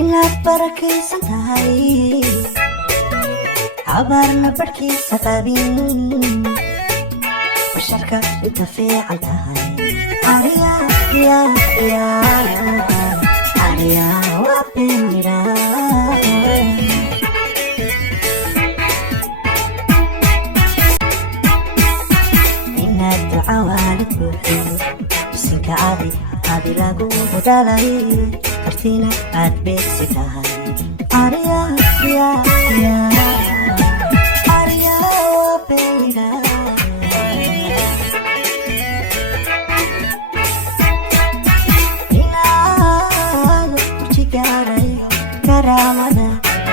inaad barakaysan tahay abaarna barhkiisa qabin basharka inta fiican tahay ariya waa beenira inaad duca waalid buuxiyo bisinka adi lagu dhalay kartina aad beegsi tahay ariya waa beenira karaamada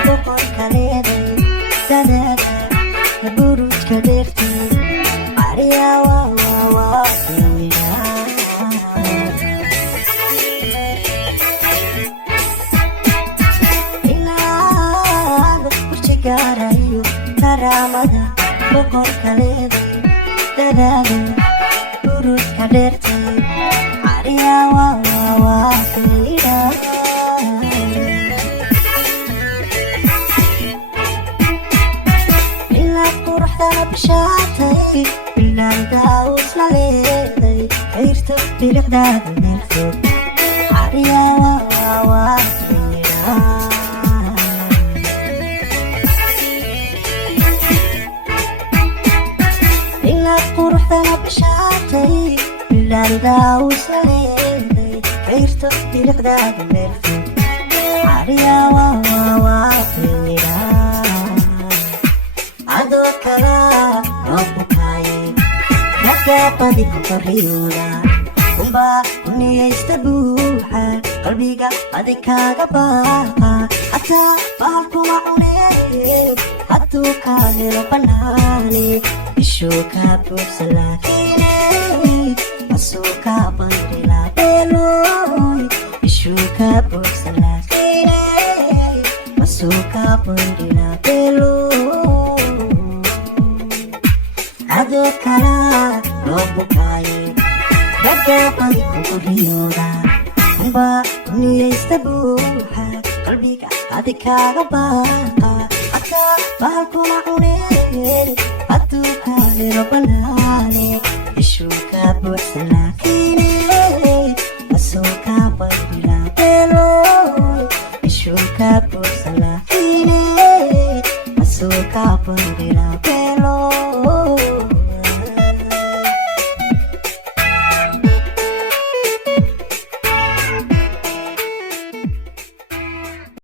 boqorka leeday dadaada burujka dheertay ariya waa beenira inaad kursi gaarayo karaamada boqorka leeday dadaada burujka dheertay ariya waa beenira بشاتي بالنادى وصلالي عيرت بلغداد الملفوق عريا وواكينا إلا تروح ثنا بشاتي بالنادى وصلالي عيرت بلغداد الملفوق عريا وواكينا adoo kala roobukaaye nagabadi ku koriyooda kumbaa kuniyaysta buuxa qalbiga adi kaaga baaqa hataa bahalkuma cunee hadduu kaa helo banaane ishuu kaa buuxsa laakiine masuu kaa bandhilaa beelooy ishuu kaa buuxsa laakiine masuu kaa bandhilaa beelooy adoo kala roobukaaye ragabadi ku koriyooda kumbaa kuniyaysta buuxa qalbiga adi kaaga baaqa hataa bahalkuma cunee hadduu kaa helo banaane ishuu kaa buuxsa laakiine masuu kaa bandhilaa beelooy ishuu kaa buuxsa